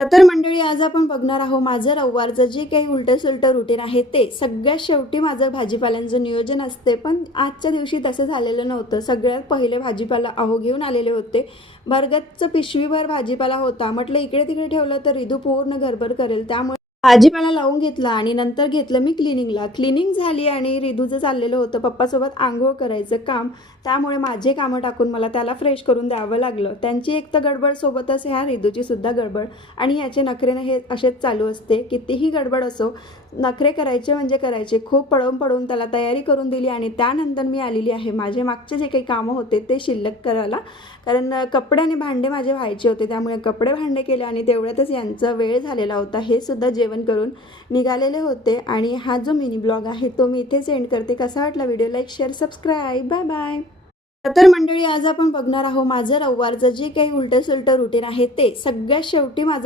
तर मंडळी, आज आपण बघणार आहोत माझं रविवारचं जे काही उलटं-सुलटं रुटीन आहे ते. सगळ्यात शेवटी माझं भाजीपाल्यांचं नियोजन असते, पण आजच्या दिवशी तसं झालेलं नव्हतं. सगळ्यात पहिले भाजीपाला घेऊन आलेले होते. बरगतचं पिशवीभर भाजीपाला होता. म्हटलं इकडे-तिकडे ठेवलं तर रिधू पूर्ण गडबड करेल. त्यामुळे भाजीपाला लावून घेतला आणि नंतर घेतलं मी क्लिनिंगला. क्लिनिंग झाली आणि रिधूचं चाललेलं होतं पप्पासोबत अंघोळ करायचं काम. त्यामुळे माझे कामं टाकून मला त्याला फ्रेश करून द्यावं लागलं. त्यांची एक तर गडबड, सोबतच ह्या रिधूची सुद्धा गडबड आणि याचे नखरे हे असेच चालू असते. कितीही गडबड असो, नखरे करायचे म्हणजे करायचे. खूप पळवून त्याला तयारी करून दिली आणि त्यानंतर मी आलेली आहे माझे मागचे जे काही कामं होते ते शिल्लक करायला. कारण कपडे आणि भांडे माझे व्हायचे होते, त्यामुळे कपडे भांडे केले आणि तेवढ्यातच यांचा वेळ झालेला होता. हे सुद्धा जेवण करून निघालेले होते आणि हा जो मिनी ब्लॉग आहे तो मी इथेच एंड करते. कसा वाटला video? Like, share, subscribe. Bye bye. तर मंडळी, आज आपण बघणार आहोत माझं रविवारचं जे काही उलटं-सुलटं रुटीन आहे ते. सगळ्यात शेवटी माझं